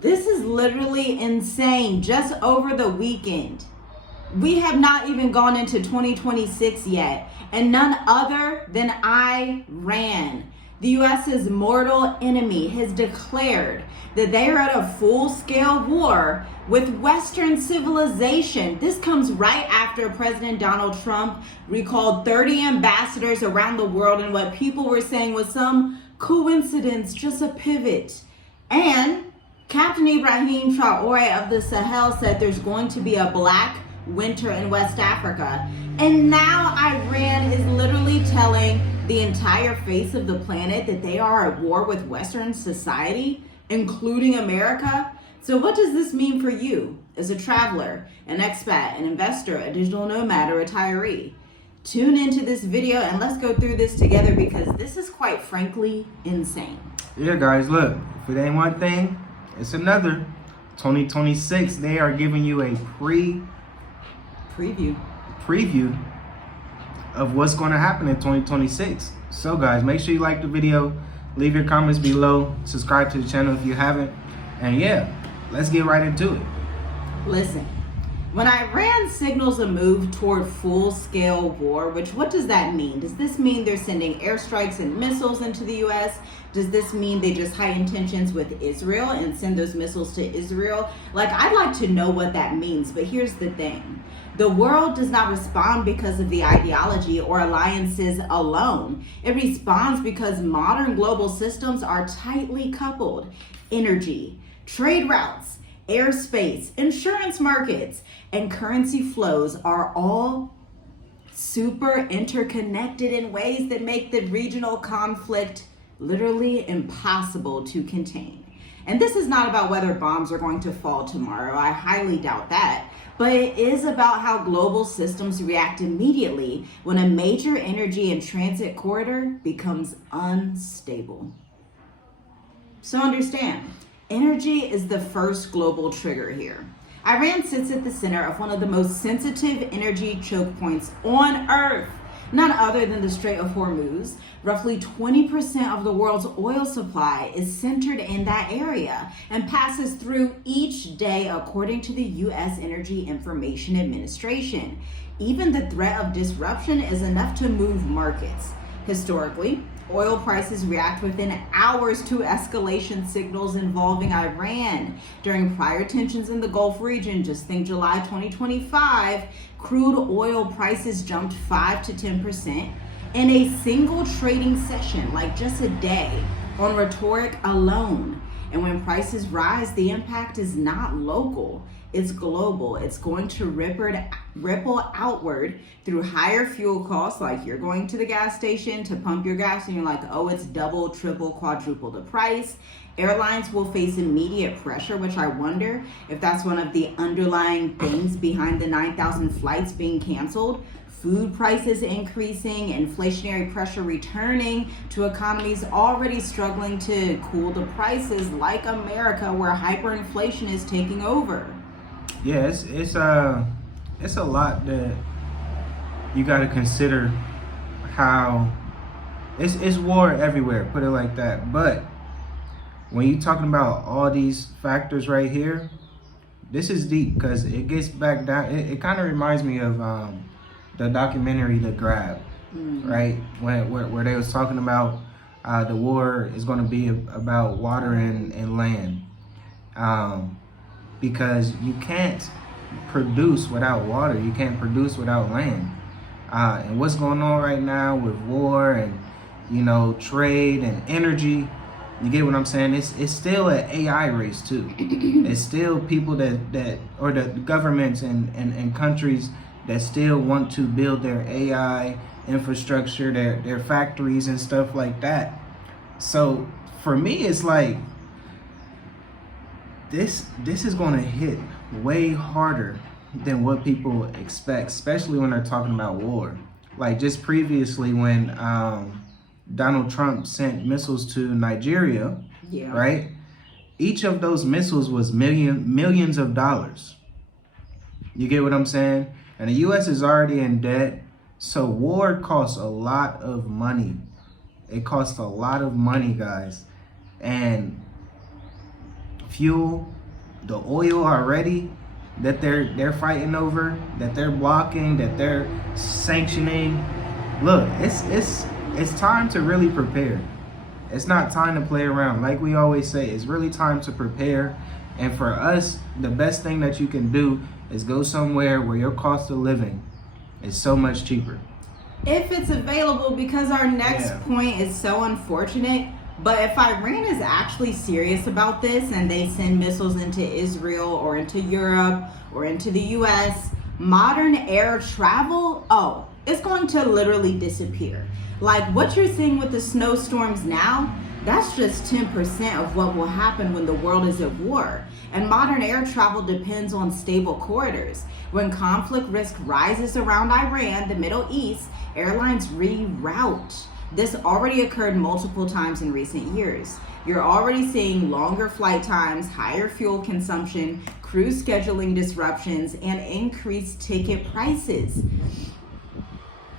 This is literally insane. Just over the weekend, we have not even gone into 2026 yet, and none other than Iran, the US's mortal enemy, has declared that they are at a full-scale war with Western civilization. This comes right after President Donald Trump recalled 30 ambassadors around the world, and what people were saying was some coincidence, just a pivot. And Captain Ibrahim Traore of the Sahel said there's going to be a black winter in West Africa. And now Iran is literally telling the entire face of the planet that they are at war with Western society, including America. So what does this mean for you as a traveler, an expat, an investor, a digital nomad, or retiree? Tune into this video and let's go through this together, because this is quite frankly insane. Yeah, guys, look, if it ain't one thing, it's another. 2026, they are giving you a preview of what's going to happen in 2026. So guys, make sure you like the video, leave your comments below, subscribe to the channel if you haven't, and yeah, let's get right into it. Listen, when Iran signals a move toward full-scale war, what does that mean? Does this mean they're sending airstrikes and missiles into the U.S.? Does this mean they just high intentions with Israel and send those missiles to Israel? I'd like to know what that means, but here's the thing. The world does not respond because of the ideology or alliances alone. It responds because modern global systems are tightly coupled. Energy, trade routes, airspace, insurance markets, and currency flows are all super interconnected in ways that make the regional conflict literally impossible to contain. And this is not about whether bombs are going to fall tomorrow. I highly doubt that. But it is about how global systems react immediately when a major energy and transit corridor becomes unstable. So understand, energy is the first global trigger here. Iran sits at the center of one of the most sensitive energy choke points on Earth, none other than the Strait of Hormuz. Roughly 20% of the world's oil supply is centered in that area and passes through each day, according to the U.S. Energy Information Administration. Even the threat of disruption is enough to move markets. Historically, oil prices react within hours to escalation signals involving Iran. During prior tensions in the Gulf region, just think July 2025, crude oil prices jumped 5 to 10% in a single trading session, just a day, on rhetoric alone. And when prices rise, the impact is not local, it's global. It's going to ripple outward through higher fuel costs. Like you're going to the gas station to pump your gas and you're like, oh, it's double, triple, quadruple the price. Airlines will face immediate pressure, which I wonder if that's one of the underlying things behind the 9,000 flights being canceled. Food prices increasing, inflationary pressure returning to economies already struggling to cool the prices, like America, where hyperinflation is taking over. Yeah, it's a lot that you got to consider. How it's war everywhere, put it like that. But when you're talking about all these factors right here, this is deep, because it gets back down. It kind of reminds me of the documentary The Grab, right? Where they was talking about the war is going to be about water and land, because you can't produce without water, you can't produce without land. And what's going on right now with war and trade and energy, you get what I'm saying? It's still an AI race too. It's still people that or the governments and countries that still want to build their AI infrastructure, their factories and stuff like that. So for me, it's like this is going to hit way harder than what people expect, especially when they're talking about war. Like just previously when Donald Trump sent missiles to Nigeria, right? Each of those missiles was millions of dollars. You get what I'm saying? And the U.S. is already in debt, so war costs a lot of money. It costs a lot of money, guys. And fuel, the oil already that they're fighting over, that they're blocking, that they're sanctioning. Look, it's time to really prepare. It's not time to play around. Like we always say, it's really time to prepare. And for us, the best thing that you can do is go somewhere where your cost of living is so much cheaper. If it's available, because our next point is so unfortunate. But if Iran is actually serious about this and they send missiles into Israel or into Europe or into the US, modern air travel, it's going to literally disappear. Like what you're seeing with the snowstorms now, that's just 10% of what will happen when the world is at war. And modern air travel depends on stable corridors. When conflict risk rises around Iran, the Middle East, airlines reroute. This already occurred multiple times in recent years. You're already seeing longer flight times, higher fuel consumption, crew scheduling disruptions, and increased ticket prices.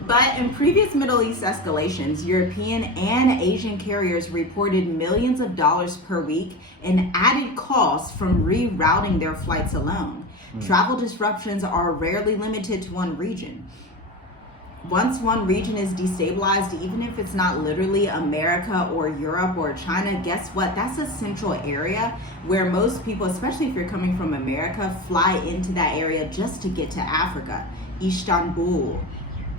But in previous Middle East escalations, European and Asian carriers reported millions of dollars per week in added costs from rerouting their flights alone. Travel disruptions are rarely limited to one region. Once one region is destabilized, even if it's not literally America or Europe or China, guess what? That's a central area where most people, especially if you're coming from America, fly into that area just to get to Africa. Istanbul,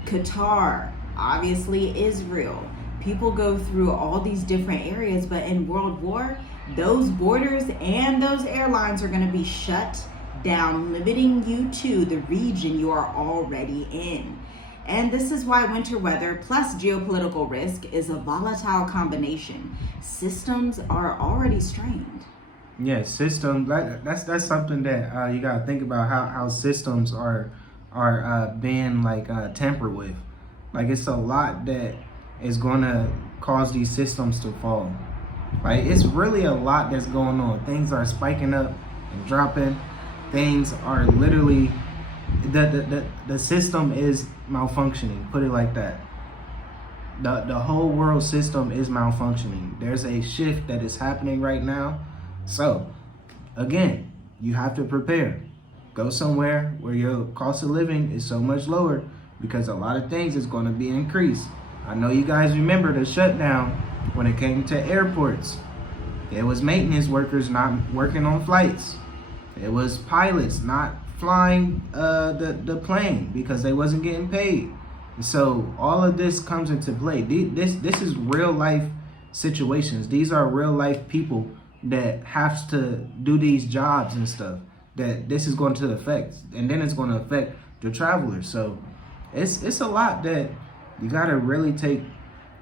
Qatar, obviously Israel. People go through all these different areas, but in World War, those borders and those airlines are going to be shut down, limiting you to the region you are already in. And this is why winter weather plus geopolitical risk is a volatile combination. Systems are already strained. Yeah, systems. That's something that you gotta think about how systems are being tampered with. Like it's a lot that is gonna cause these systems to fall. Like it's really a lot that's going on. Things are spiking up and dropping. Things are literally the system is malfunctioning. Put it like that. The whole world system is malfunctioning. There's a shift that is happening right now. So again, you have to prepare. Go somewhere where your cost of living is so much lower, because a lot of things is going to be increased. I know you guys remember the shutdown when it came to airports. It was maintenance workers not working on flights. It was pilots not flying the plane because they wasn't getting paid. So all of this comes into play. This is real life situations. These are real life people that have to do these jobs and stuff that this is going to affect, and then it's going to affect the travelers. So it's a lot that you got to really take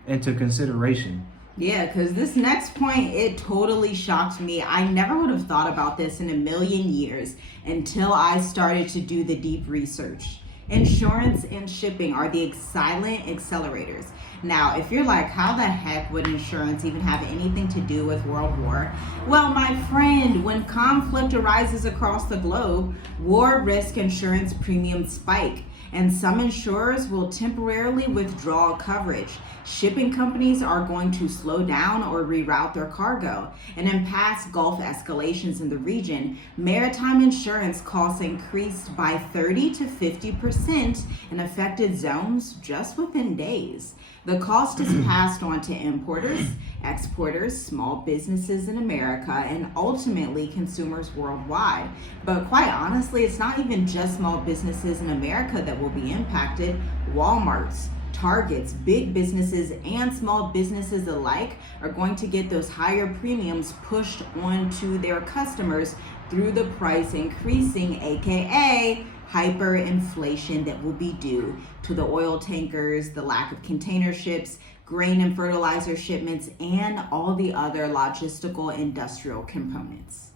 into consideration. Yeah, because this next point, it totally shocked me. I never would have thought about this in a million years until I started to do the deep research. Insurance and shipping are the silent accelerators. Now, if you're like, how the heck would insurance even have anything to do with World War? Well, my friend, when conflict arises across the globe, war risk insurance premiums spike, and some insurers will temporarily withdraw coverage. Shipping companies are going to slow down or reroute their cargo. And in past Gulf escalations in the region, maritime insurance costs increased by 30 to 50% in affected zones just within days. The cost is passed on to importers, exporters, small businesses in America, and ultimately consumers worldwide. But quite honestly, it's not even just small businesses in America that will be impacted. Walmarts, Targets, big businesses and small businesses alike are going to get those higher premiums pushed onto their customers through the price increasing, aka hyperinflation, that will be due to the oil tankers, the lack of container ships, grain and fertilizer shipments, and all the other logistical industrial components.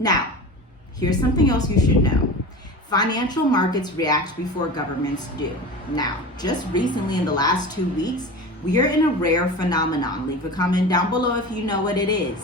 Now, here's something else you should know. Financial markets react before governments do. Now, just recently in the last 2 weeks, we are in a rare phenomenon. Leave a comment down below if you know what it is.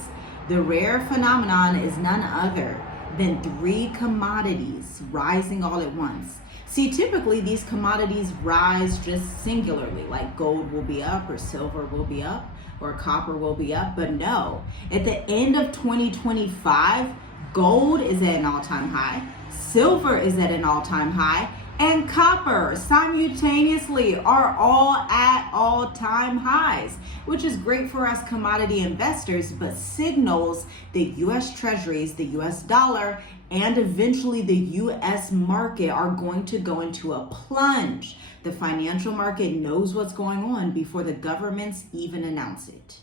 The rare phenomenon is none other than 3 commodities rising all at once. See, typically these commodities rise just singularly, like gold will be up or silver will be up. or copper will be up. But no, at the end of 2025, gold is at an all-time high, silver is at an all-time high, and copper simultaneously are all at all-time highs, which is great for us commodity investors, but signals the US Treasuries, the US dollar, and eventually the US market are going to go into a plunge. The financial market knows what's going on before the governments even announce it.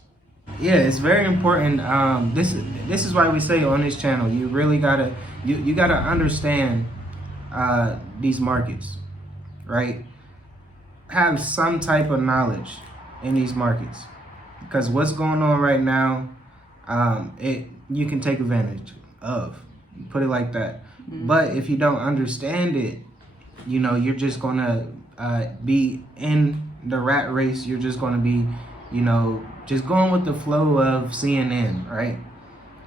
Yeah, it's very important. This is why we say on this channel, you really gotta you gotta understand these markets, right? Have some type of knowledge in these markets, because what's going on right now, you can take advantage of. Put it like that. Mm-hmm. But if you don't understand it, you're just gonna be in the rat race. You're just gonna be, just going with the flow of CNN, right?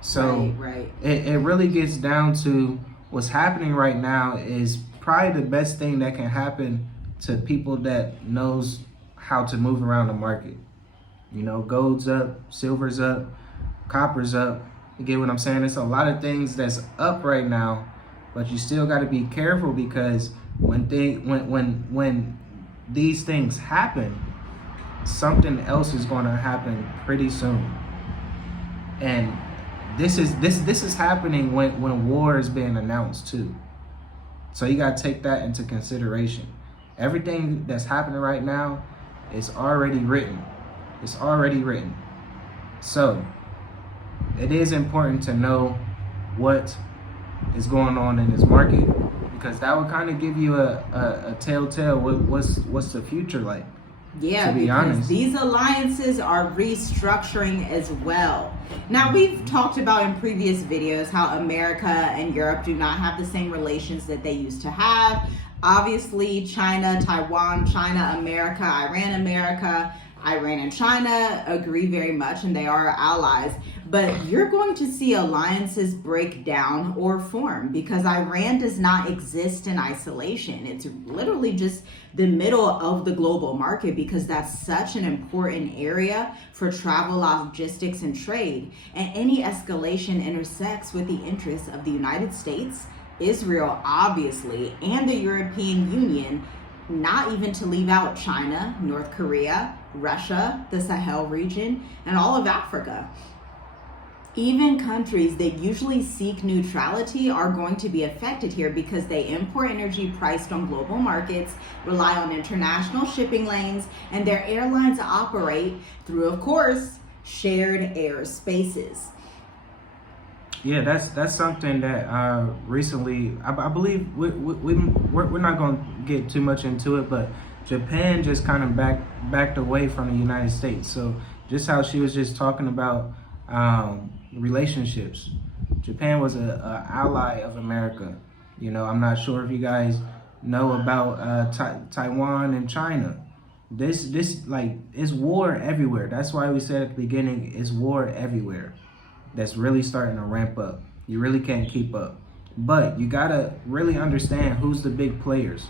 So right. It really gets down to what's happening right now is probably the best thing that can happen to people that knows how to move around the market. Gold's up, silver's up, copper's up. You get what I'm saying? It's a lot of things that's up right now, but you still got to be careful, because when these things happen, something else is going to happen pretty soon. And this is happening when war is being announced too. So you got to take that into consideration. Everything that's happening right now is already written. It's already written. So it is important to know what is going on in this market, because that would kind of give you a telltale what's the future like. Yeah, to be because honest, these alliances are restructuring as well. Now, we've talked about in previous videos how America and Europe do not have the same relations that they used to have. Obviously, China, Taiwan, China, America, Iran and China agree very much, and they are allies. But you're going to see alliances break down or form, because Iran does not exist in isolation. It's literally just the middle of the global market, because that's such an important area for travel, logistics, and trade. And any escalation intersects with the interests of the United States, Israel, obviously, and the European Union, not even to leave out China, North Korea, Russia, the Sahel region, and all of Africa. Even countries that usually seek neutrality are going to be affected here, because they import energy priced on global markets, rely on international shipping lanes, and their airlines operate through, of course, shared airspaces. Yeah, that's something that recently, I believe we're not going to get too much into it, but Japan just kind of backed away from the United States. So just how she was just talking about relationships, Japan was a ally of America. I'm not sure if you guys know about Taiwan and China. This like, it's war everywhere. That's why we said at the beginning, it's war everywhere. That's really starting to ramp up. You really can't keep up. But you gotta really understand who's the big players.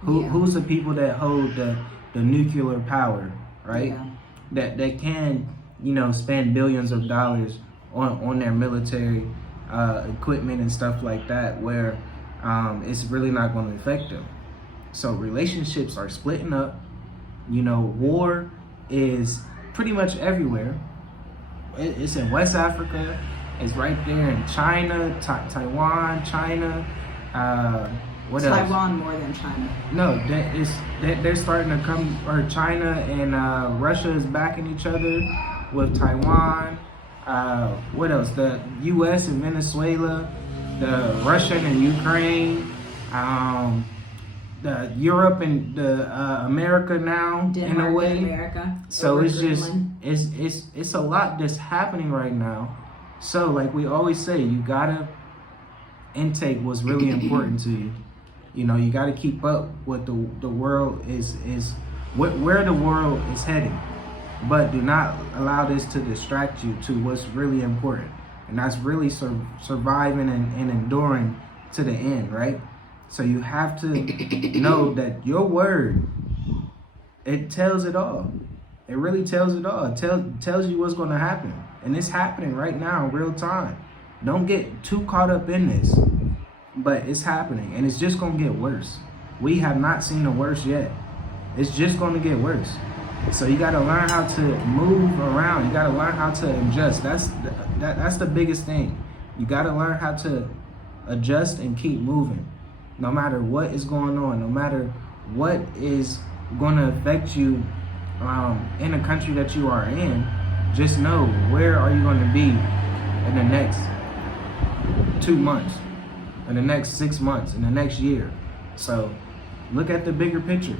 Who's the people that hold the nuclear power, right? Yeah. That can, spend billions of dollars on their military equipment and stuff like that, where it's really not going to affect them. So relationships are splitting up. War is pretty much everywhere. It's in West Africa. It's right there in China, Taiwan, China. What else? Taiwan more than China. No, they're starting to come. Or China and Russia is backing each other with Taiwan. What else? The U.S. and Venezuela, the Russian and Ukraine. The Europe and the America now, Denmark, in a way. America. So it's Greenland. Just it's a lot that's happening right now. So like we always say, you gotta intake what's really important to you. You gotta keep up with the world is where the world is heading. But do not allow this to distract you to what's really important, and that's really surviving and enduring to the end, right? So you have to know that your word, it tells it all. It really tells it all. It tells you what's going to happen. And it's happening right now in real time. Don't get too caught up in this. But it's happening, and it's just going to get worse. We have not seen the worst yet. It's just going to get worse. So you got to learn how to move around. You got to learn how to adjust. That's the biggest thing. You got to learn how to adjust and keep moving. No matter what is going on, no matter what is going to affect you in the country that you are in, just know where are you going to be in the next 2 months, in the next 6 months, in the next year. So look at the bigger picture.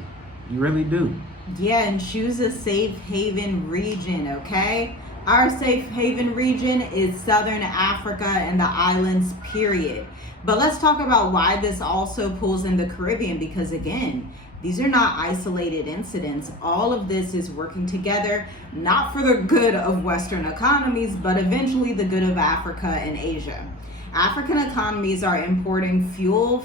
You really do. Yeah, and choose a safe haven region, okay? Our safe haven region is Southern Africa and the islands, period. But let's talk about why this also pulls in the Caribbean, because again, these are not isolated incidents. All of this is working together, not for the good of Western economies, but eventually the good of Africa and Asia. African economies are importing fuel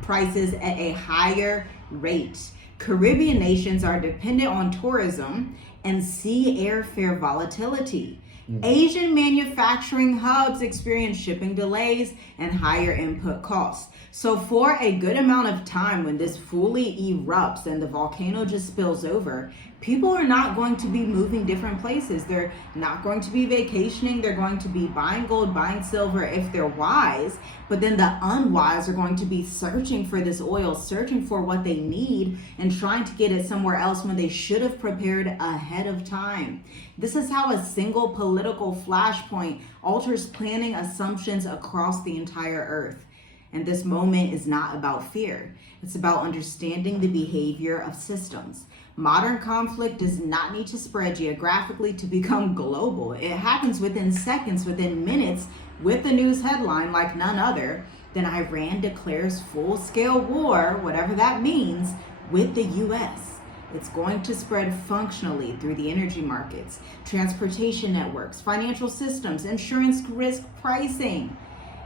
prices at a higher rate. Caribbean nations are dependent on tourism and sea airfare volatility. Asian manufacturing hubs experience shipping delays and higher input costs. So for a good amount of time, when this fully erupts and the volcano just spills over, people are not going to be moving different places. They're not going to be vacationing. They're going to be buying gold, buying silver if they're wise. But then the unwise are going to be searching for this oil, searching for what they need and trying to get it somewhere else when they should have prepared ahead of time. This is how a single political flashpoint alters planning assumptions across the entire earth. And this moment is not about fear. It's about understanding the behavior of systems. Modern conflict does not need to spread geographically to become global. It happens within seconds, within minutes, with the news headline like none other than Iran declares full-scale war, whatever that means, with the US. It's going to spread functionally through the energy markets, transportation networks, financial systems, insurance risk pricing.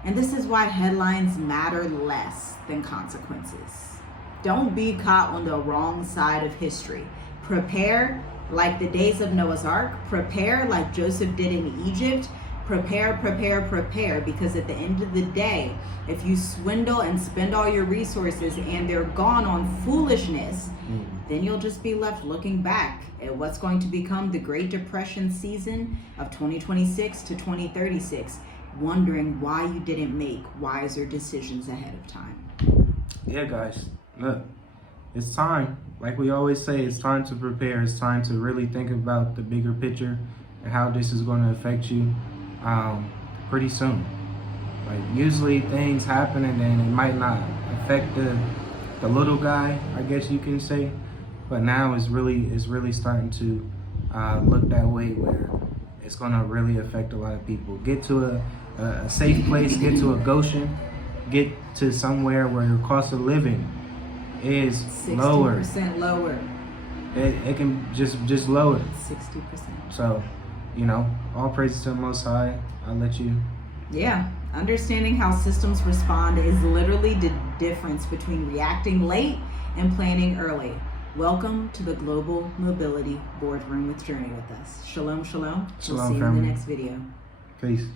And this is why headlines matter less than consequences. Don't be caught on the wrong side of history. Prepare like the days of Noah's Ark. Prepare like Joseph did in Egypt. Prepare, because at the end of the day, if you swindle and spend all your resources and they're gone on foolishness, then you'll just be left looking back at what's going to become the Great Depression season of 2026 to 2036, wondering why you didn't make wiser decisions ahead of time. Yeah, guys, look, it's time. Like we always say, it's time to prepare. It's time to really think about the bigger picture and how this is going to affect you pretty soon. Like usually things happen and then it might not affect the little guy, I guess you can say, but now it's really starting to look that way, where it's going to really affect a lot of people. Get to a safe place, get to a Goshen, get to somewhere where your cost of living is 60% lower. It can just lower 60%. So, all praises to the Most High. I'll let you. Yeah, understanding how systems respond is literally the difference between reacting late and planning early. Welcome to the Global Mobility Boardroom with Journey with us. Shalom, shalom. Shalom, we'll see you family. in the next video. Peace.